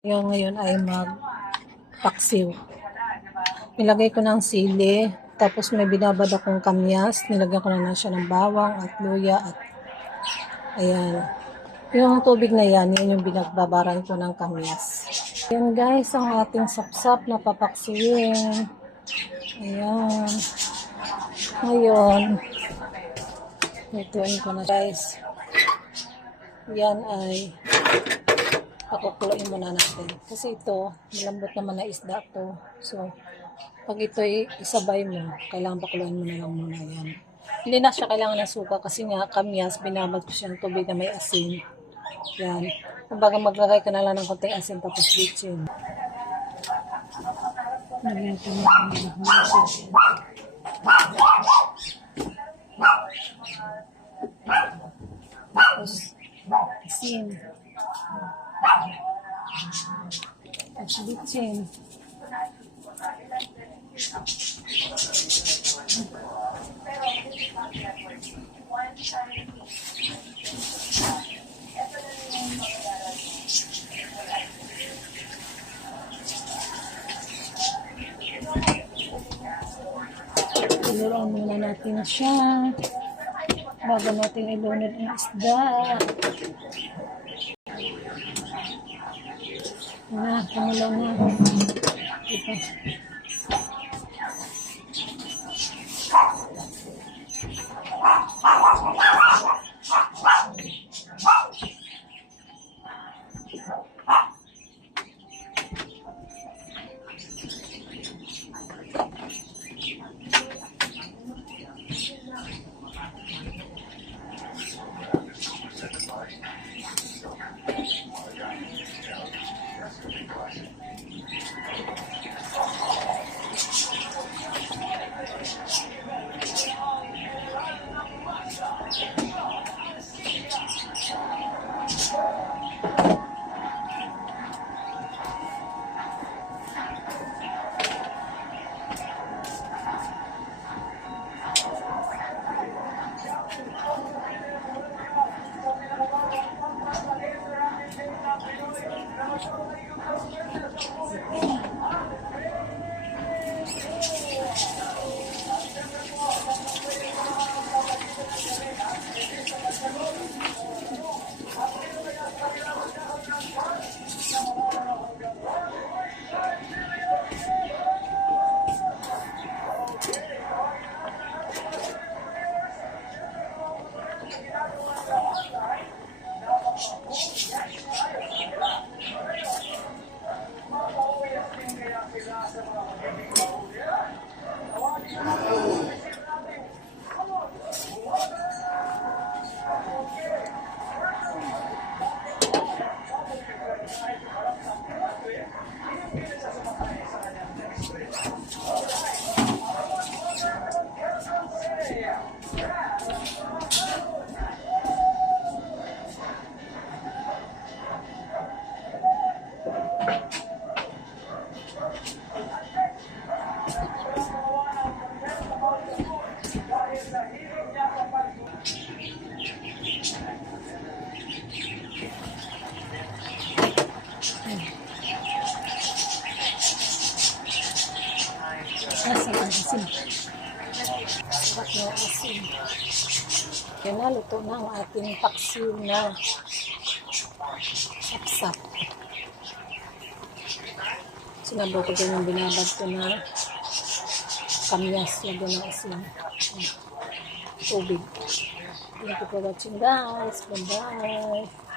Yung ngayon ay magpaksiw. Nilagay ko ng sili, tapos may binabad akong kamyas. Nilagyan ko na siya ng bawang at luya at ayan. Yung tubig na yan, yun yung binagbabaran ko ng kamyas. Ayan guys, ang ating sapsap na papaksiwin. Ayan. Ngayon, ituin ko na guys. Yan ay pakukuloyin muna natin. Kasi ito, malambot naman na isda to. So, pag ito isabay mo, kailangan pakuloyin mo na lang muna yan. Hindi na siya kailangan ng suka kasi nga kamyas, binabad ko siya ng tubig na may asin. Yan. Kumbaga maglagay ka na lang ng konting asin tapos bitchin. Lagyan ko na tapos asin. Tapos bitchin. Iluruan muna natin siya bago natin ilunod ang isda. Pangulaw na. Ito. Asin. Sarap na asin. Yan na, luto na ang ating paksiw na sapsap. Sinabaw ko din yung binabad ko na kamyas. Lagyan ng asin. Tubig. Thank you for watching guys. Bye-bye.